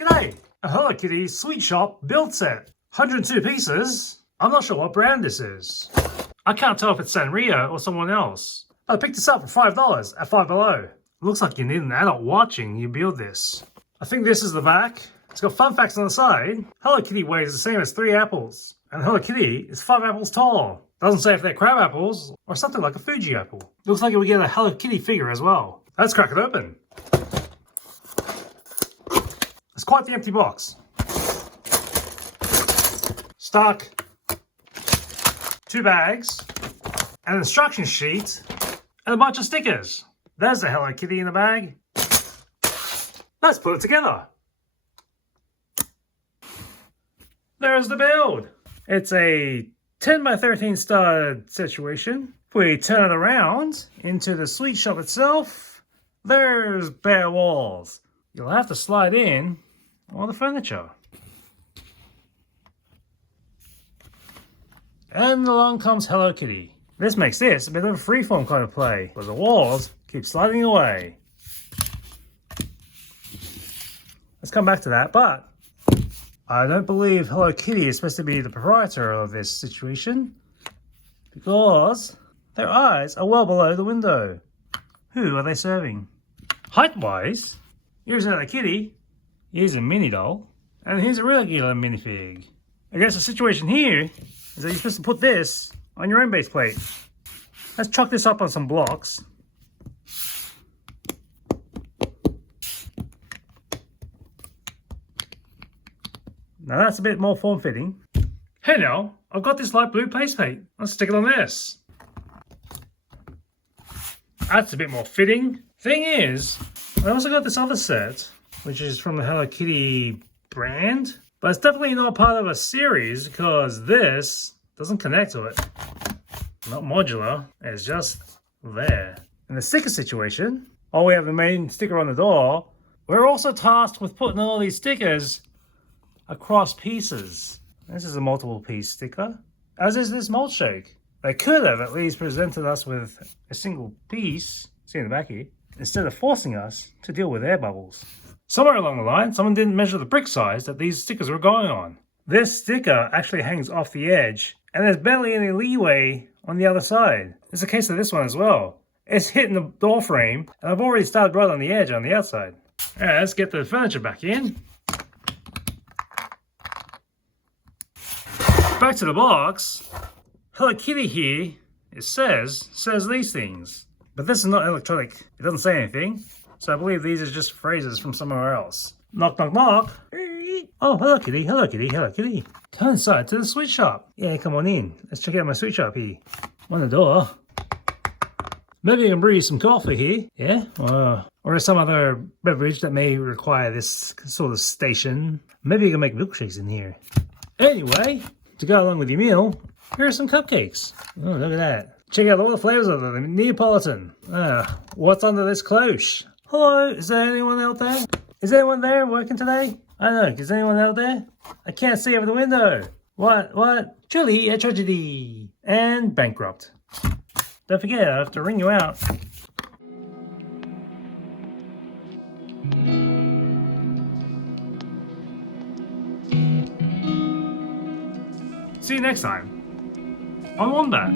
G'day! A Hello Kitty Sweet Shop build set. 102 pieces. I'm not sure what brand this is. I can't tell if it's Sanrio or someone else. I picked this up for $5 at Five Below. Looks like you need an adult watching you build this. I think this is the back. It's got fun facts on the side. Hello Kitty weighs the same as 3 apples. And Hello Kitty is 5 apples tall. Doesn't say if they're crab apples or something like a Fuji apple. Looks like we get a Hello Kitty figure as well. Let's crack it open. It's quite the empty box. Stock, 2 bags, an instruction sheet, and a bunch of stickers. There's the Hello Kitty in the bag. Let's put it together. There's the build. It's a 10 by 13 stud situation. If we turn it around into the sweet shop itself, there's bare walls. You'll have to slide in all the furniture. And along comes Hello Kitty. This makes this a bit of a freeform kind of play, where the walls keep sliding away. Let's come back to that, but I don't believe Hello Kitty is supposed to be the proprietor of this situation, because their eyes are well below the window. Who are they serving? Height-wise, here's Hello Kitty, here's a mini doll, and here's a regular minifig. I guess the situation here is that you're supposed to put this on your own base plate. Let's chuck this up on some blocks. Now that's a bit more form-fitting. Hey now, I've got this light blue base plate. Let's stick it on this. That's a bit more fitting. Thing is, I also got this other set, which is from the Hello Kitty brand, but it's definitely not part of a series because this doesn't connect to it. Not modular, it's just there. In the sticker situation, while we have the main sticker on the door, we're also tasked with putting all these stickers across pieces. This is a multiple piece sticker, as is this mold shake. They could have at least presented us with a single piece, see in the back here, instead of forcing us to deal with air bubbles. Somewhere along the line, someone didn't measure the brick size that these stickers were going on. This sticker actually hangs off the edge, and there's barely any leeway on the other side. It's the case of this one as well. It's hitting the door frame, and I've already started right on the edge on the outside. Alright, let's get the furniture back in. Back to the box. Hello Kitty here, it says these things. But this is not electronic. It doesn't say anything. So I believe these are just phrases from somewhere else. Knock, knock, knock. Oh, hello Kitty, hello Kitty, hello Kitty. Come inside to the sweet shop. Yeah, come on in. Let's check out my sweet shop here. On the door. Maybe you can brew some coffee here. Yeah? Or some other beverage that may require this sort of station. Maybe you can make milkshakes in here. Anyway, to go along with your meal, here are some cupcakes. Oh, look at that. Check out all the flavors of the Neapolitan. What's under this cloche? Hello, is there anyone out there? Is anyone there working today? I don't know, is anyone out there? I can't see over the window. What? Truly a tragedy. And bankrupt. Don't forget, I have to ring you out. See you next time on Wombat.